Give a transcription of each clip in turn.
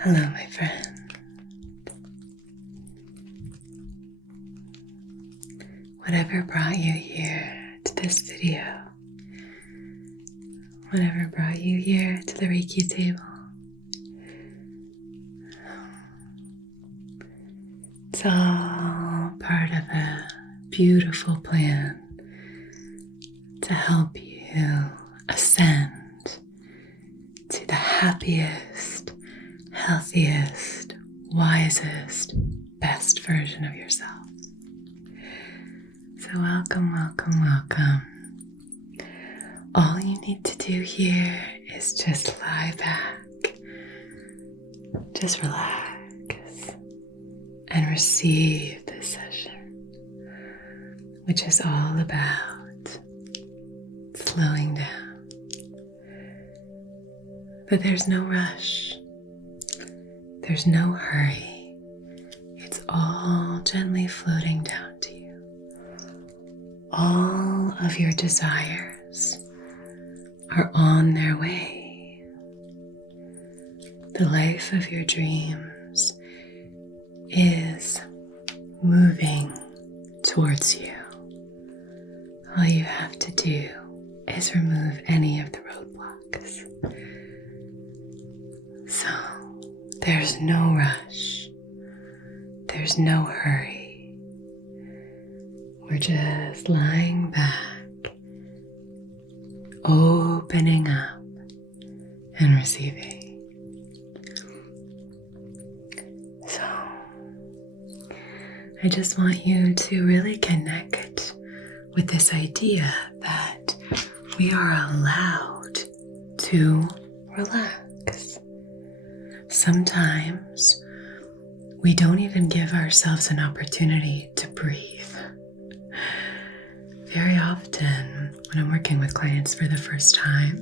Hello, my friend. Whatever brought you here to this video, whatever brought you here to the Reiki table, it's all part of a beautiful plan to help you ascend to the happiest, healthiest, wisest, best version of yourself. So welcome, welcome, welcome. All you need to do here is just lie back, just relax, and receive this session, which is all about slowing down. But there's no rush, there's no hurry. It's all gently floating down to you. All of your desires are on their way. The life of your dreams is moving towards you. All you have to do is remove any of the roadblocks. So there's no rush. There's no hurry. We're just lying back, opening up and receiving. So I just want you to really connect with this idea that we are allowed to relax. Sometimes we don't even give ourselves an opportunity to breathe. Very often, when I'm working with clients for the first time,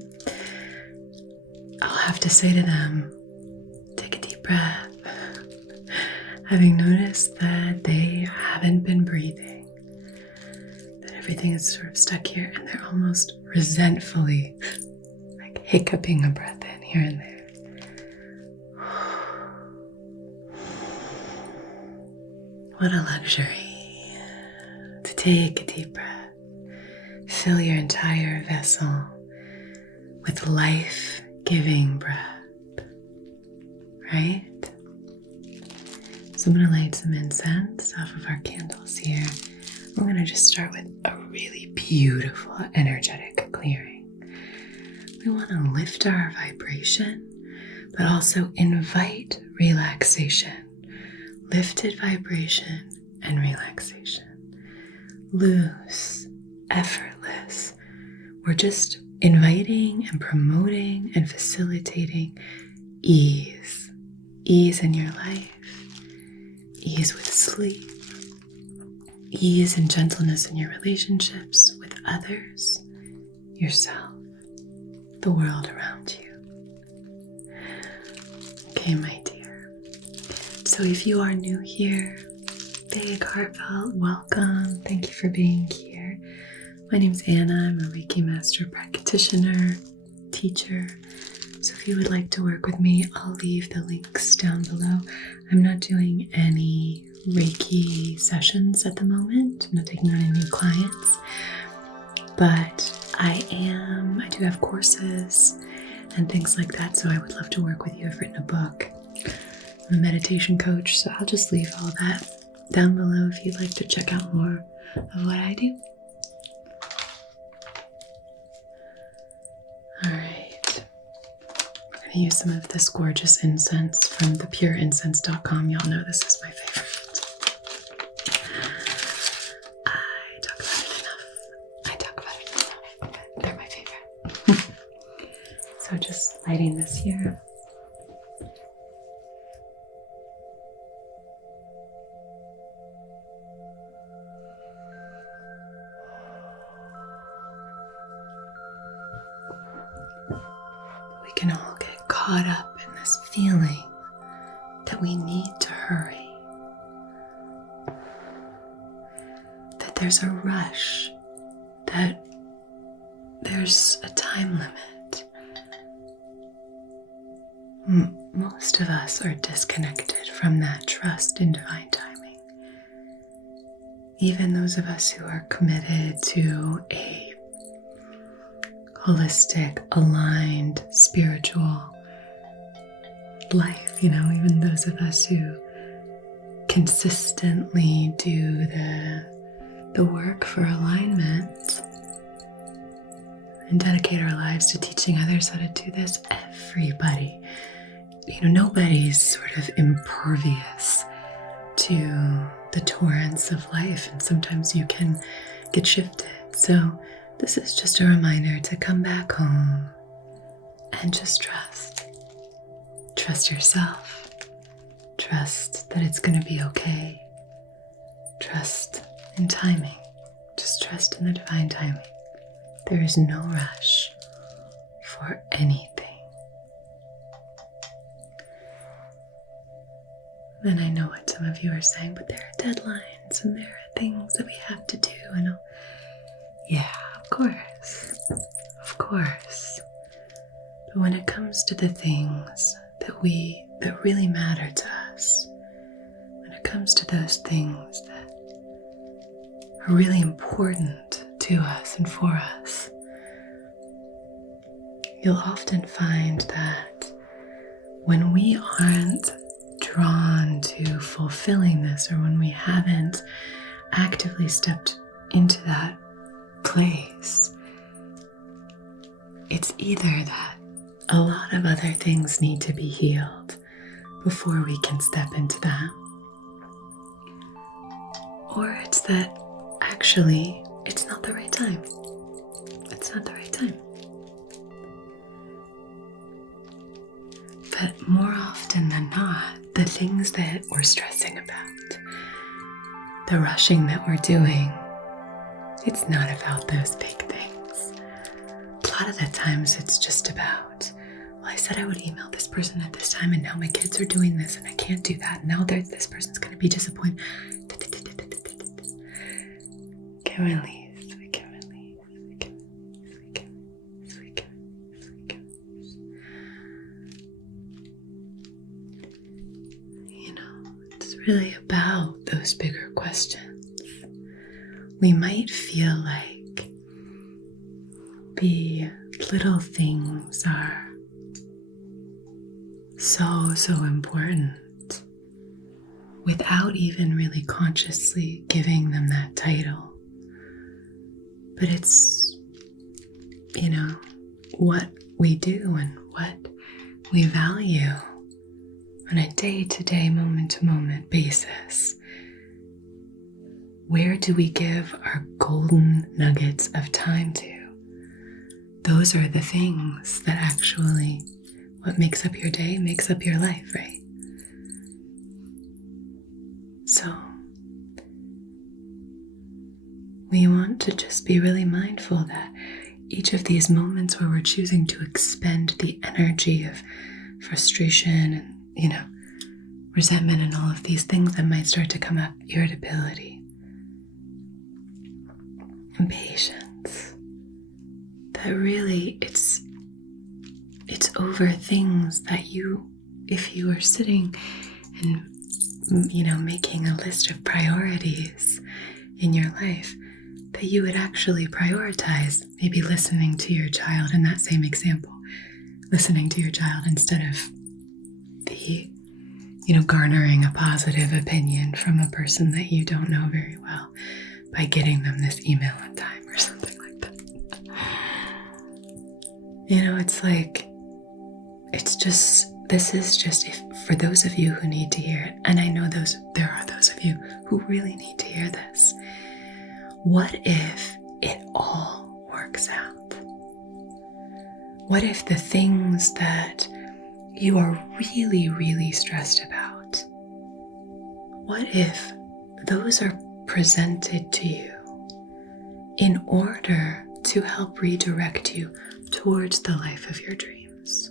I'll have to say to them, take a deep breath. Having noticed that they haven't been breathing, that everything is sort of stuck here, and they're almost resentfully like hiccuping a breath in here and there. What a luxury to take a deep breath. Fill your entire vessel with life-giving breath, right? So I'm going to light some incense off of our candles here. I'm going to just start with a really beautiful energetic clearing. We want to lift our vibration, but also invite relaxation. Lifted vibration and relaxation. Loose, effortless. We're just inviting and promoting and facilitating ease. Ease in your life. Ease with sleep. Ease and gentleness in your relationships with others, yourself, the world around you. Okay, my dear. So if you are new here, big heartfelt welcome. Thank you for being here. My name's Anna. I'm a Reiki Master Practitioner, teacher. So if you would like to work with me, I'll leave the links down below. I'm not doing any Reiki sessions at the moment. I'm not taking on any new clients. But I do have courses and things like that. So I would love to work with you. I've written a book. I'm a meditation coach, so I'll just leave all that down below if you'd like to check out more of what I do. All right, we're going to use some of this gorgeous incense from thepureincense.com. Y'all know this is my favorite. I talk about it enough. Okay, they're my favorite. So just lighting this here. Can all get caught up in this feeling that we need to hurry, that there's a rush, that there's a time limit. most of us are disconnected from that trust in divine timing. Even those of us who are committed to a holistic, aligned, spiritual life, even those of us who consistently do the work for alignment and dedicate our lives to teaching others how to do this, everybody, nobody's sort of impervious to the torrents of life, and sometimes you can get shifted. So this is just a reminder to come back home and just trust. Trust yourself. Trust that it's going to be okay. Trust in timing. Just trust in the divine timing. There is no rush for anything. And I know what some of you are saying, but there are deadlines and there are things that we have to do. And yeah, of course. But when it comes to the things that really matter to us, when it comes to those things that are really important to us and for us, you'll often find that when we aren't drawn to fulfilling this, or when we haven't actively stepped into that place, it's either that a lot of other things need to be healed before we can step into that, or it's that actually it's not the right time. It's not the right time. But more often than not, the things that we're stressing about, the rushing that we're doing, it's not about those big things. A lot of the times it's just about, well, I said I would email this person at this time, and now my kids are doing this and I can't do that. And now this person's going to be disappointed. Can release. Really about those bigger questions. We might feel like the little things are so important without even really consciously giving them that title. But it's, what we do and what we value on a day-to-day, moment-to-moment basis. Where do we give our golden nuggets of time to? Those are the things that actually, what makes up your day makes up your life, right? So, we want to just be really mindful that each of these moments where we're choosing to expend the energy of frustration and resentment and all of these things that might start to come up, irritability, impatience, that really it's over things that if you are sitting and, making a list of priorities in your life, that you would actually prioritize maybe listening to your child in that same example, listening to your child instead of the, garnering a positive opinion from a person that you don't know very well by getting them this email on time or something like that. This is just for those of you who need to hear it, and I know there are those of you who really need to hear this. What if it all works out? What if the things that you are really, really stressed about, what if those are presented to you in order to help redirect you towards the life of your dreams?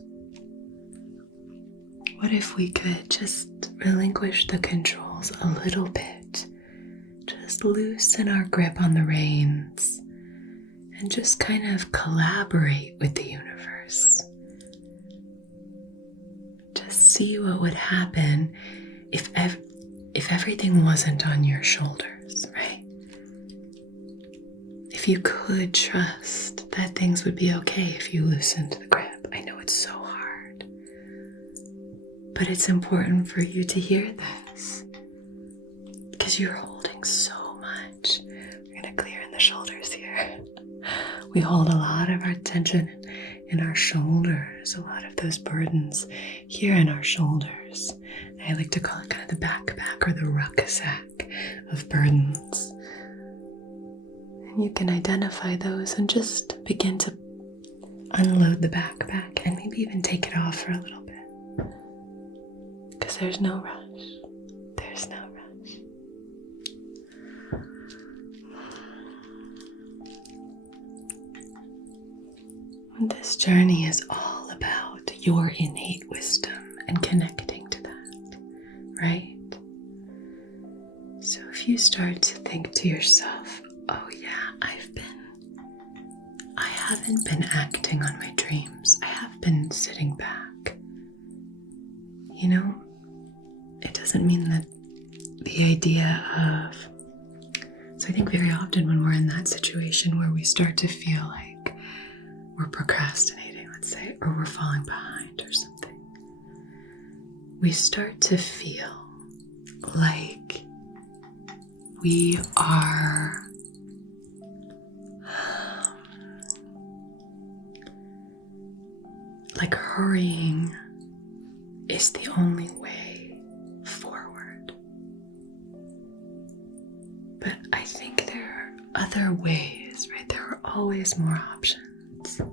What if we could just relinquish the controls a little bit, just loosen our grip on the reins, and just kind of collaborate with the universe? Just see what would happen if everything wasn't on your shoulders, right? If you could trust that things would be okay if you loosened the grip. I know it's so hard, but it's important for you to hear this because you're holding so much. We're going to clear in the shoulders here. We hold a lot of our tension in our shoulders, a lot of those burdens here in our shoulders. I like to call it kind of the backpack or the rucksack of burdens. And you can identify those and just begin to unload the backpack and maybe even take it off for a little bit. Because there's no rush. There's no rush. And this journey is all about your innate wisdom and connecting to that, right? So if you start to think to yourself, oh yeah, I haven't been acting on my dreams. I have been sitting back. You know, it doesn't mean that the idea of, so I think very often when we're in that situation where we start to feel like we're procrastinating, let's say, or we're falling behind or something, we start to feel like we are like hurrying is the only way forward. But I think there are other ways, right? There are always more options. And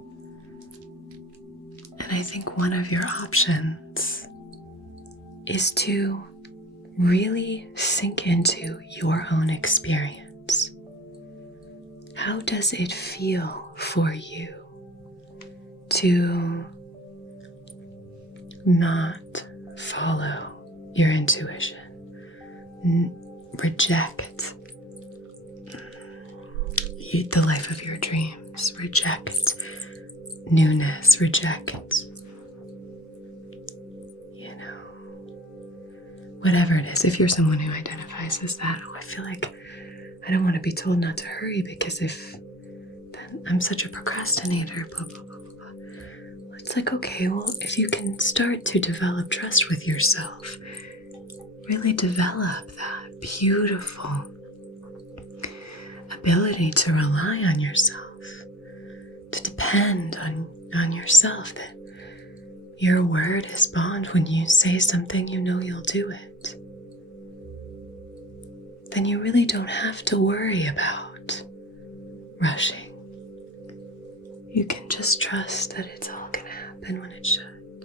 I think one of your options is to really sink into your own experience. How does it feel for you to not follow your intuition, reject the life of your dreams, reject newness, reject, whatever it is. If you're someone who identifies as that, I feel like I don't want to be told not to hurry because if then I'm such a procrastinator, blah, blah, blah, blah, blah. It's like, okay, well, if you can start to develop trust with yourself, really develop that beautiful ability to rely on yourself, to depend on yourself, that your word is bond. When you say something, you know you'll do it. Then you really don't have to worry about rushing. You can just trust that it's all going to happen when it should.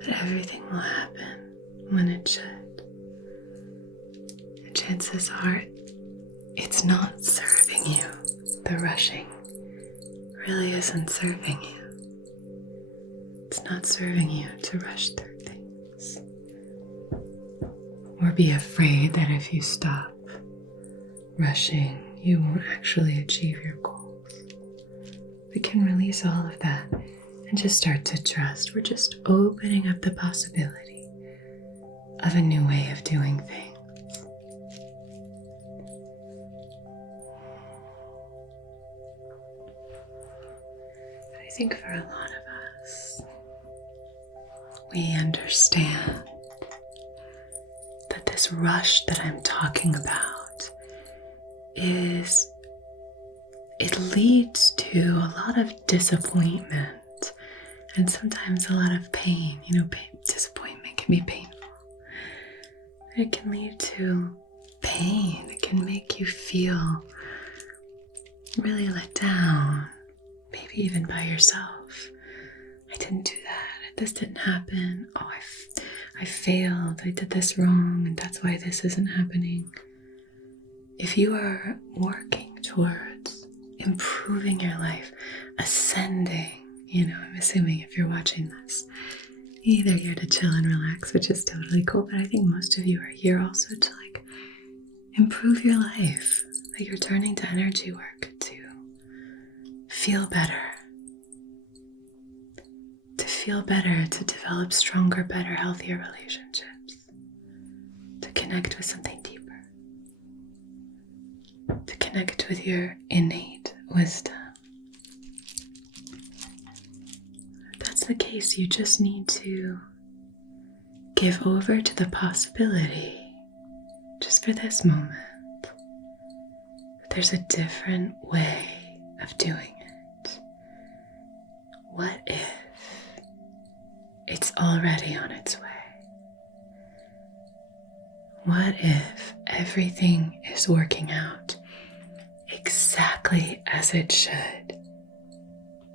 That everything will happen when it should. And chances are, it's not serving you. The rushing really isn't serving you. It's not serving you to rush through things. Or be afraid that if you stop rushing, you won't actually achieve your goals. We can release all of that and just start to trust. We're just opening up the possibility of a new way of doing things. I think for a lot of us, we understand that this rush that I'm talking about it leads to a lot of disappointment and sometimes a lot of pain. Disappointment can be painful. It can lead to pain. It can make you feel really let down, maybe even by yourself. I didn't do that. This didn't happen. Oh, I failed. I did this wrong, and that's why this isn't happening. If you are working towards improving your life, ascending, I'm assuming if you're watching this, either here to chill and relax, which is totally cool, but I think most of you are here also to improve your life. That you're turning to energy work to feel better, to feel better, to develop stronger, better, healthier relationships, to connect with something deeper, to connect with your innate wisdom. If that's the case, you just need to give over to the possibility, just for this moment, that there's a different way of doing it. What if it's already on its way? What if everything is working out exactly as it should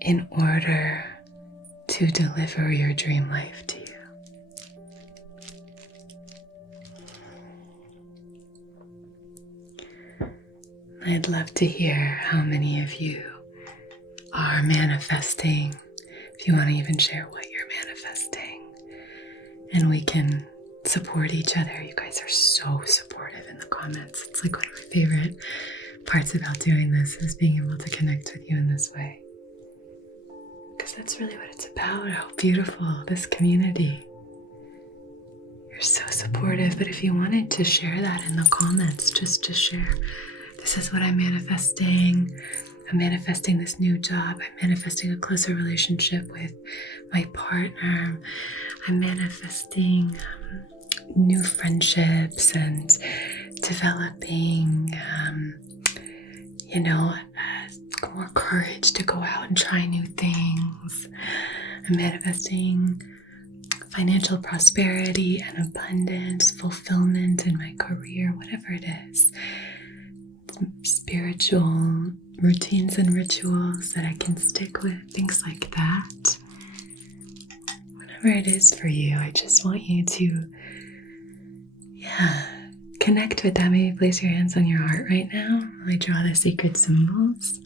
in order to deliver your dream life to you? I'd love to hear how many of you are manifesting. If you want to even share what you're manifesting, and we can support each other. You guys are so supportive in the comments. It's like one of my favorite parts about doing this, is being able to connect with you in this way. Because that's really what it's about. How beautiful this community. You're so supportive. But if you wanted to share that in the comments, just to share, this is what I'm manifesting. I'm manifesting this new job. I'm manifesting a closer relationship with my partner. I'm manifesting new friendships and developing, more courage to go out and try new things. I'm manifesting financial prosperity and abundance, fulfillment in my career, whatever it is. Spiritual routines and rituals that I can stick with, things like that. Whatever it is for you, I just want you to, connect with that. Maybe place your hands on your heart right now while I draw the sacred symbols,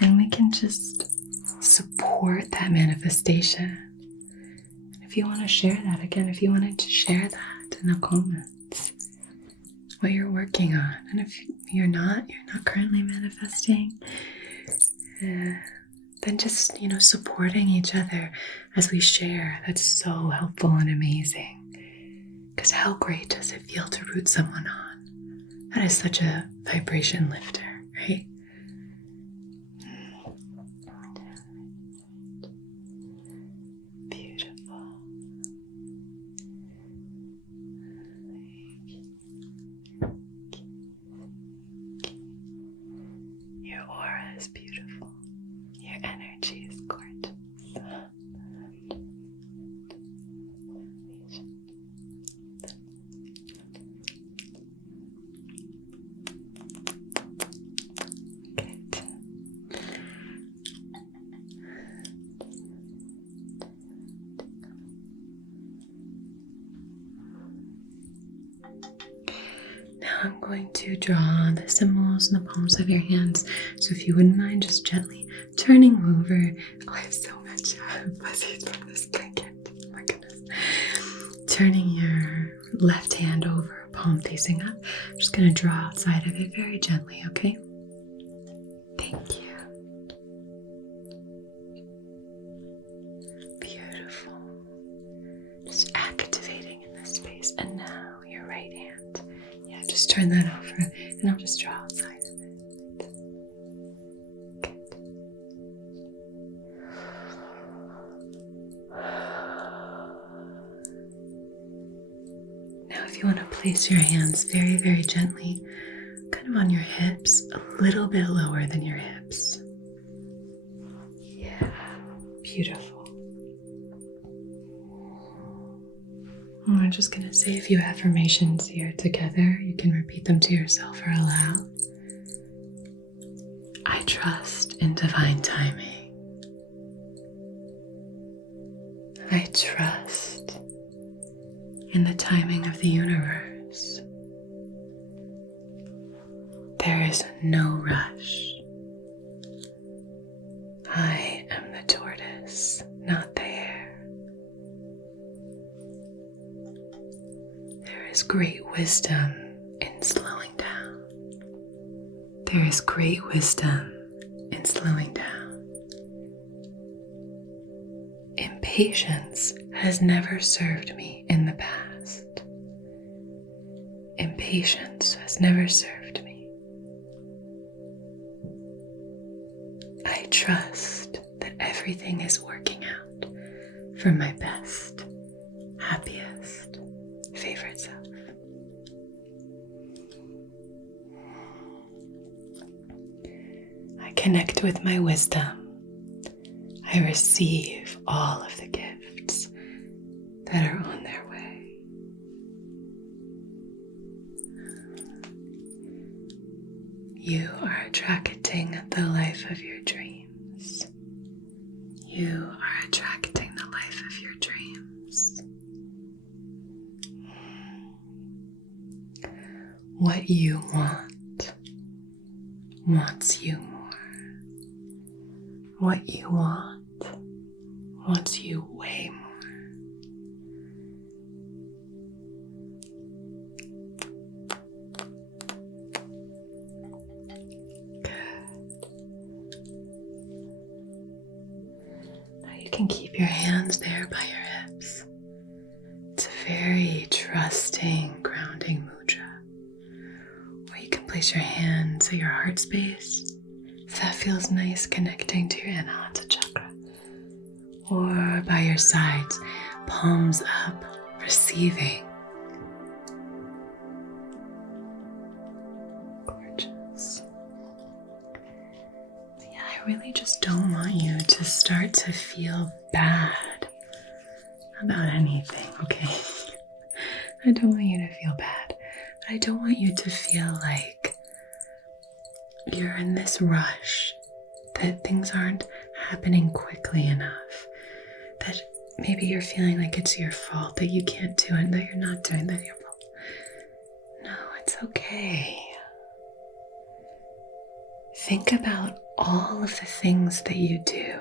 and we can just support that manifestation. And if you want to share that, again, if you wanted to share that in the comments, what you're working on. And if you're not currently manifesting, then just, supporting each other as we share. That's so helpful and amazing. Because how great does it feel to root someone on? That is such a vibration lifter, right? Beautiful. Your aura is beautiful. Your energy is gorgeous. I'm going to draw the symbols in the palms of your hands. So if you wouldn't mind just gently turning over. Oh, I have so much fuzzies from this blanket. Oh my goodness. Turning your left hand over, palm facing up. I'm just going to draw outside of it very gently, okay? Thank you. Beautiful. Just activating in this space. And now your right hand. Just turn that over, and I'll just draw outside of it. Good. Now, if you want to place your hands very, very gently, kind of on your hips, a little bit lower than your hips. Yeah, beautiful. We're just going to say a few affirmations here together. You can repeat them to yourself or aloud. I trust in divine timing. I trust in the timing of the universe. There is no rush. I am the tortoise, not the hare. There is great wisdom in slowing down. There is great wisdom in slowing down. Impatience Impatience has never served me in the past. Impatience has never served me. I trust that everything is working out for my best, happiest, favorite self. I connect with my wisdom. I receive all of the gifts that are on their way. You are attracting the life of your dreams. You are attracting the life of your dreams. What you want wants you more. What you want wants you way more. You can keep your hands there by your hips. It's a very trusting, grounding mudra. Or you can place your hands at your heart space, if that feels nice, connecting to your Anahata chakra. Or by your sides, palms up, receiving. Gorgeous. I really just don't want you to start to feel bad about anything, okay? I don't want you to feel bad. But I don't want you to feel like you're in this rush, that things aren't happening quickly enough, that maybe you're feeling like it's your fault, that you can't do it, that you're not doing that your fault. No, it's okay. Think about all of the things that you do.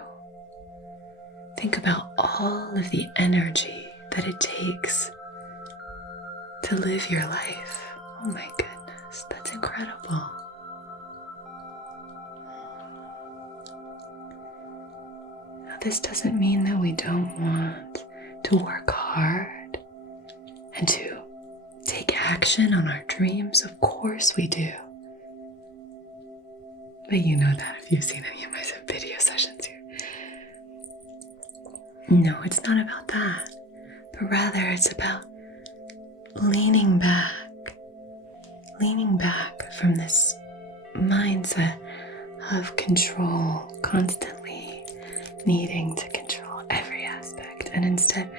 Think about all of the energy that it takes to live your life. Oh my goodness, that's incredible. Now, this doesn't mean that we don't want to work hard and to take action on our dreams. Of course we do. But you know that if you've seen any of my video sessions here. No, it's not about that, but rather it's about leaning back from this mindset of control, constantly needing to control every aspect, and instead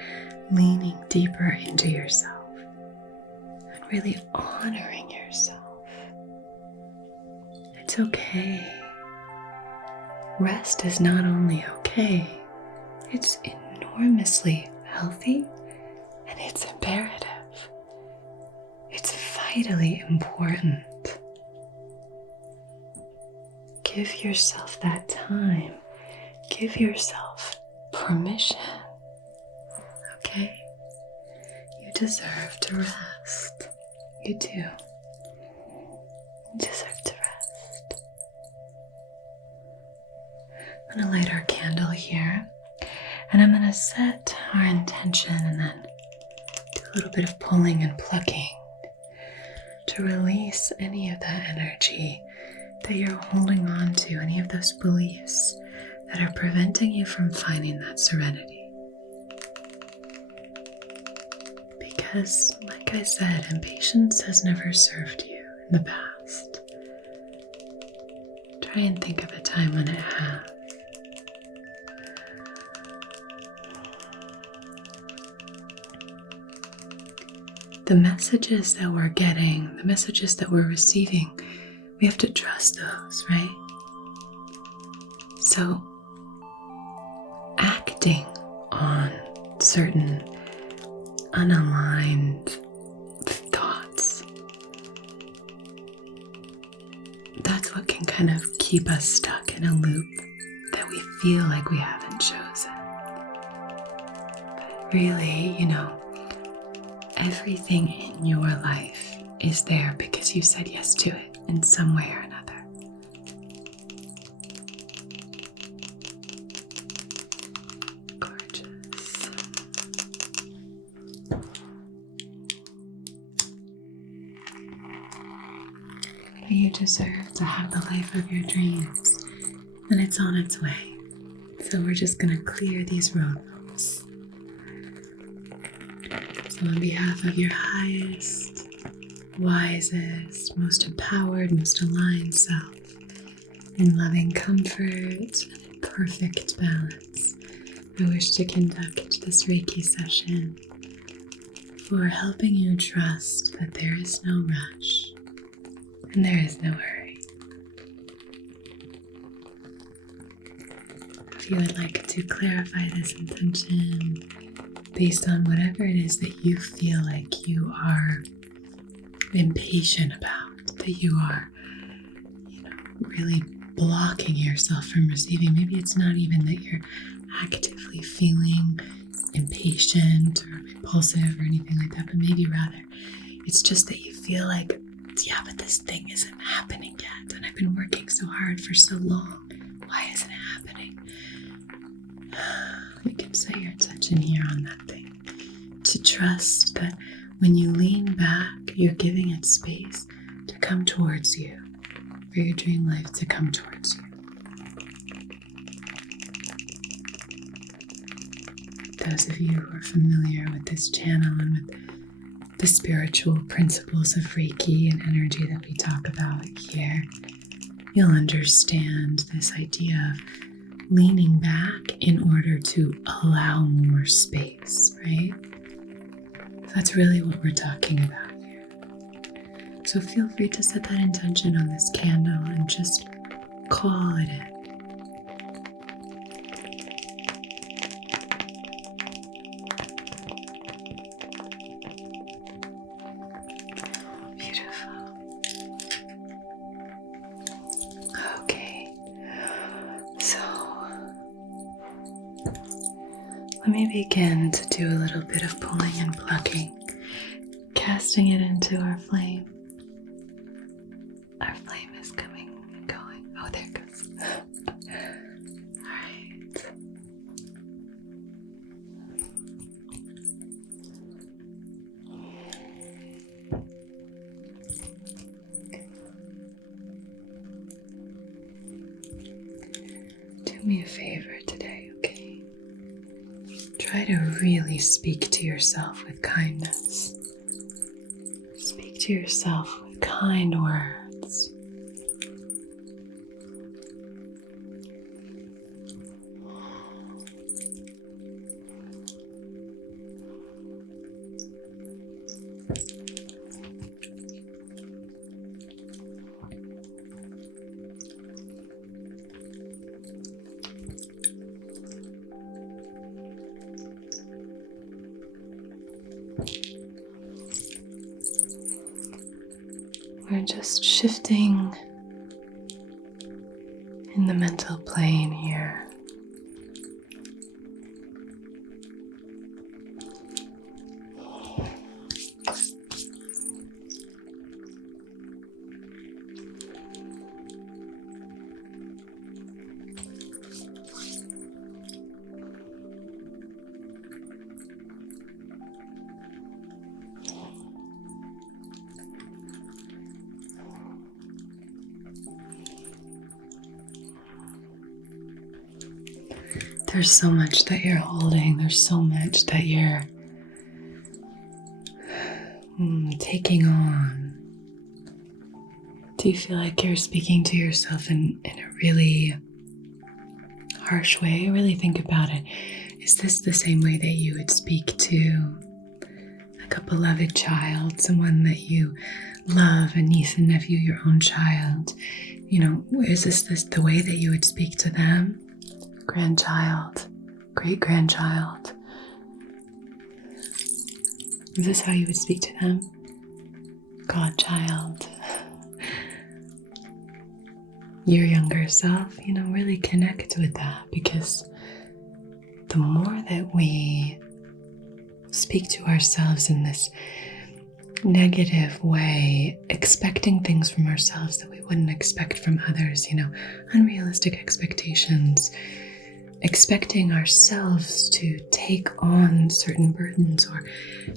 leaning deeper into yourself and really honoring yourself. It's okay. Rest is not only okay, it's enormously healthy and it's imperative. It's vitally important. Give yourself that time. Give yourself permission. Okay? You deserve to rest. You do. You deserve to rest. I'm going to light our candle here, and I'm going to set our intention and then do a little bit of pulling and plucking to release any of that energy that you're holding on to, any of those beliefs that are preventing you from finding that serenity. Because, like I said, impatience has never served you in the past. Try and think of a time when it has. The messages that we're getting, the messages that we're receiving, we have to trust those, right? So, acting on certain unaligned thoughts, that's what can kind of keep us stuck in a loop that we feel like we haven't chosen. But really, everything in your life is there because you said yes to it in some way or another. Gorgeous. you deserve to have the life of your dreams, and it's on its way. So we're just going to clear these road bumps. So on behalf of your highest, wisest, most empowered, most aligned self, in loving comfort and perfect balance, I wish to conduct this Reiki session for helping you trust that there is no rush and there is no hurry. If you would like to clarify this intention based on whatever it is that you feel like you are impatient about, that you are, really blocking yourself from receiving. Maybe it's not even that you're actively feeling impatient or impulsive or anything like that, but maybe rather it's just that you feel like, yeah, but this thing isn't happening yet, and I've been working so hard for so long. Why isn't it happening? You can set your attention here on that thing. To trust that when you lean back, you're giving it space to come towards you, for your dream life to come towards you. Those of you who are familiar with this channel and with the spiritual principles of Reiki and energy that we talk about here, you'll understand this idea of leaning back in order to allow more space, right? That's really what we're talking about here. So feel free to set that intention on this candle and just call it in. Let me begin to do a little bit of pulling and plucking, casting it into our flame. Our flame is coming and going. Oh, there it goes. All right. Do me a favor today, okay? Try to really speak to yourself with kindness. Speak to yourself with kind words. We're just shifting in the mental plane here. There's so much that you're holding. There's so much that you're taking on. Do you feel like you're speaking to yourself in a really harsh way? Really think about it. Is this the same way that you would speak to like a beloved child, someone that you love, a niece and nephew, your own child? Is this the way that you would speak to them? Grandchild, great-grandchild. Is this how you would speak to them? Godchild. Your younger self, really connect with that, because the more that we speak to ourselves in this negative way, expecting things from ourselves that we wouldn't expect from others, unrealistic expectations, expecting ourselves to take on certain burdens or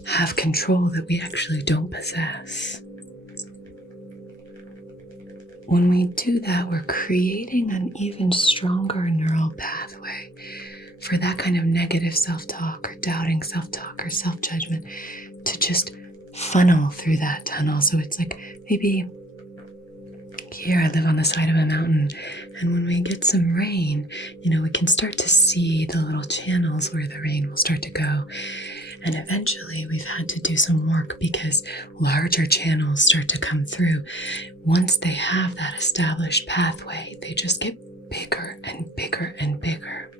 have control that we actually don't possess. when we do that, we're creating an even stronger neural pathway for that kind of negative self-talk or doubting self-talk or self-judgment to just funnel through that tunnel. So it's like, maybe here I live on the side of a mountain, and when we get some rain, we can start to see the little channels where the rain will start to go. And eventually we've had to do some work because larger channels start to come through. Once they have that established pathway, they just get bigger and bigger and bigger.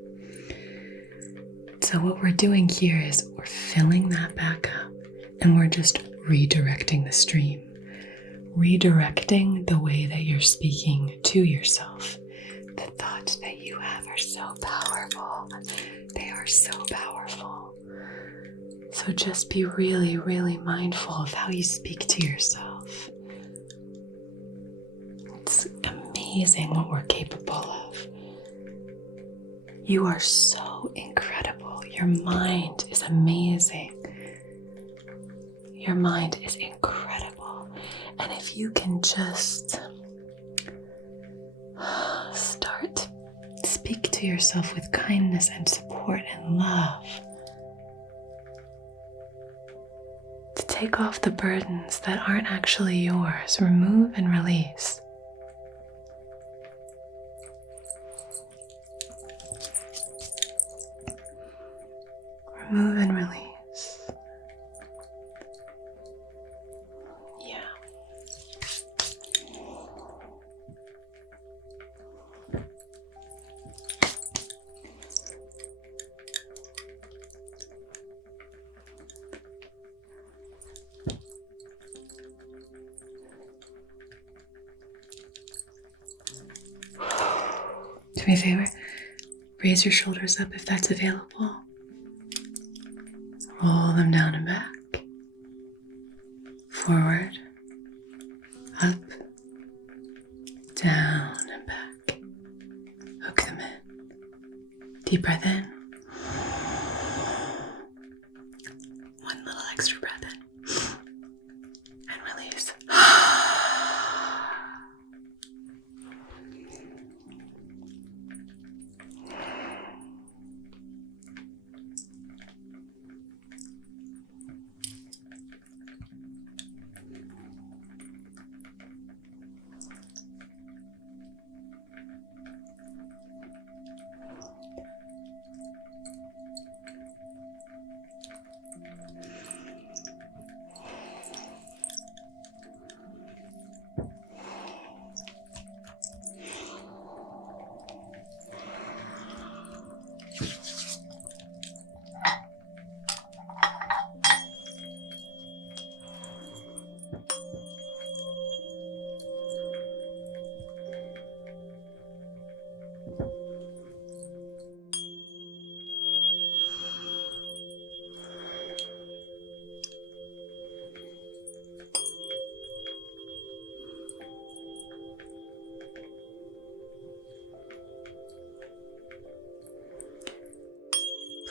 So what we're doing here is we're filling that back up, and we're just redirecting the stream. Redirecting the way that you're speaking to yourself. The thoughts that you have are so powerful. They are so powerful. So just be really, really mindful of how you speak to yourself. It's amazing what we're capable of. You are so incredible. Your mind is amazing. Your mind is incredible. And if you can just start to speak to yourself with kindness and support and love, to take off the burdens that aren't actually yours, remove and release. Remove and release. Do me a favor, raise your shoulders up if that's available. Roll them down and back. Forward, up, down and back. Hook them in. Deep breath in. One little extra breath in. And release.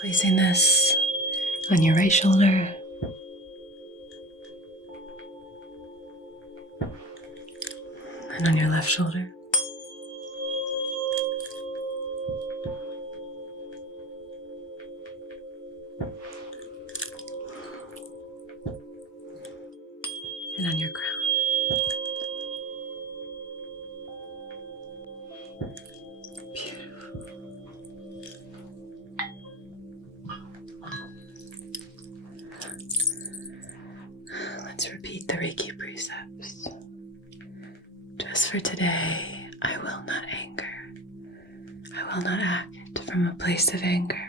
Placing this on your right shoulder, and on your left shoulder. And on your crown. Let's repeat the Reiki precepts. Just for today, I will not anger. I will not act from a place of anger.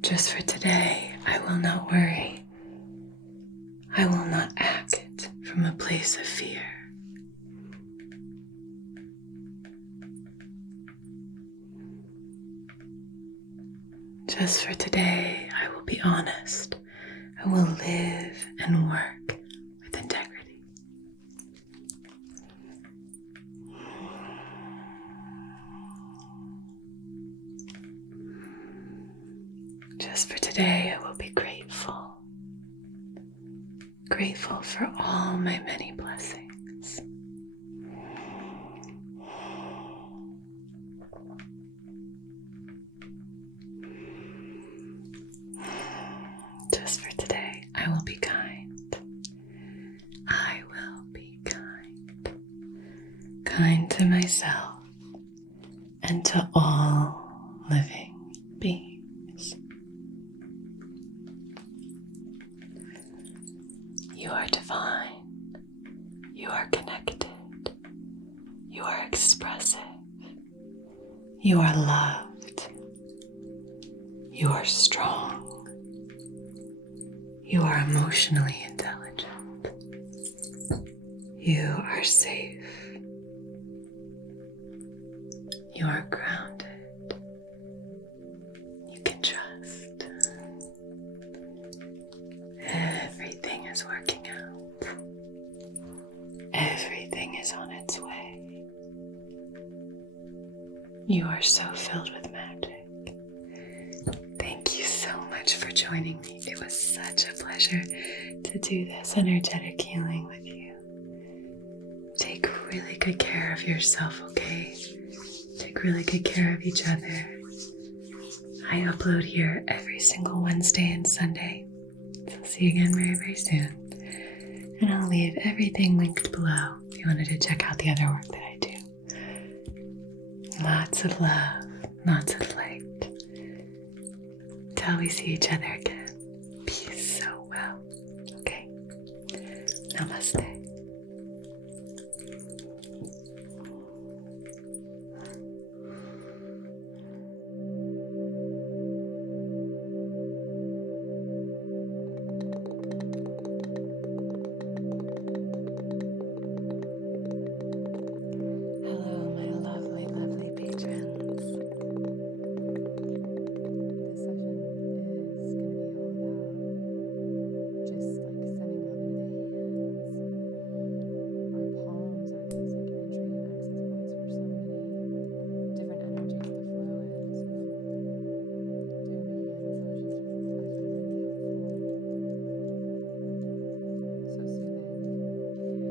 Just for today, I will not worry. I will not act from a place of fear. Just for today, I will be honest. I will live and work with integrity. Just for today, I will be grateful. grateful for all my many blessings. Just for today, I will be kind. I will be kind. Kind to myself and to all living beings. You are divine. You are connected. You are expressive. You are loved. You are strong. You are emotionally intelligent. You are safe. You are grounded. You can trust. Everything is working out. Everything is on its way. You are so filled with magic. Thank you so much for joining me. It was such a pleasure to do this energetic healing with you. Take really good care of yourself, okay? Take really good care of each other. I upload here every single Wednesday and Sunday. So I'll see you again very, very soon. And I'll leave everything linked below if you wanted to check out the other work that I do. Lots of love, lots of light. Till we see each other again. Be so well. Okay? Namaste. Hello, my lovely, lovely patrons. This session is going to be all about just like sending love into the hands. Our palms are these like entry and access points for so many different energies to flow in. So doing Reiki as a session I find really helpful. So soothing.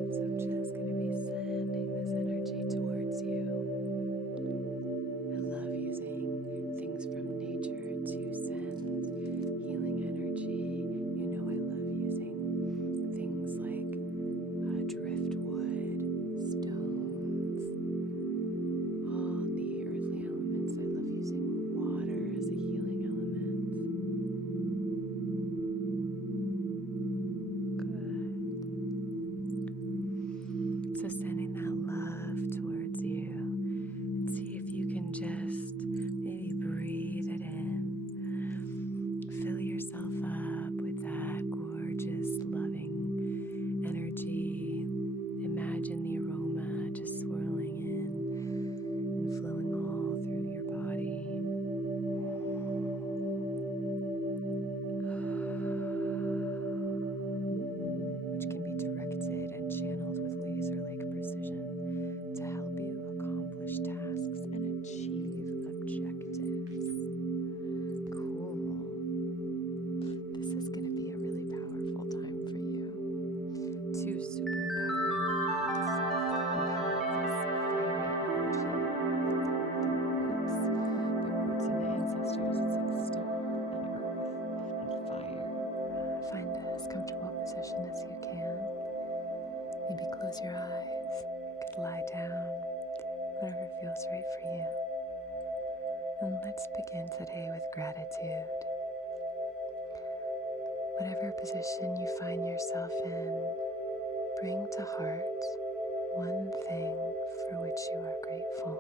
So I'm just going to be sending this energy towards you. I love using things from nature to send healing energy. You know I love using things like driftwood, stones, all the earthly elements. I love using water as a healing element. Good. So sending that love towards you, and see if you can just maybe breathe it in. Fill yourself up with that gorgeous, loving energy. Imagine the aroma just swirling in and flowing all through your body. Which can be directed and channeled with laser-like precision to help you accomplish tasks and achieve objectives. Cool. This is going to be a really powerful time for you. Two super empowering cards. We have this fiery energy, the roots of the ancestors. It's like stone and earth and fire. Find as comfortable a position as you can. Maybe close your eyes. You could lie down, whatever feels right for you. And let's begin today with gratitude. Whatever position you find yourself in, bring to heart one thing for which you are grateful.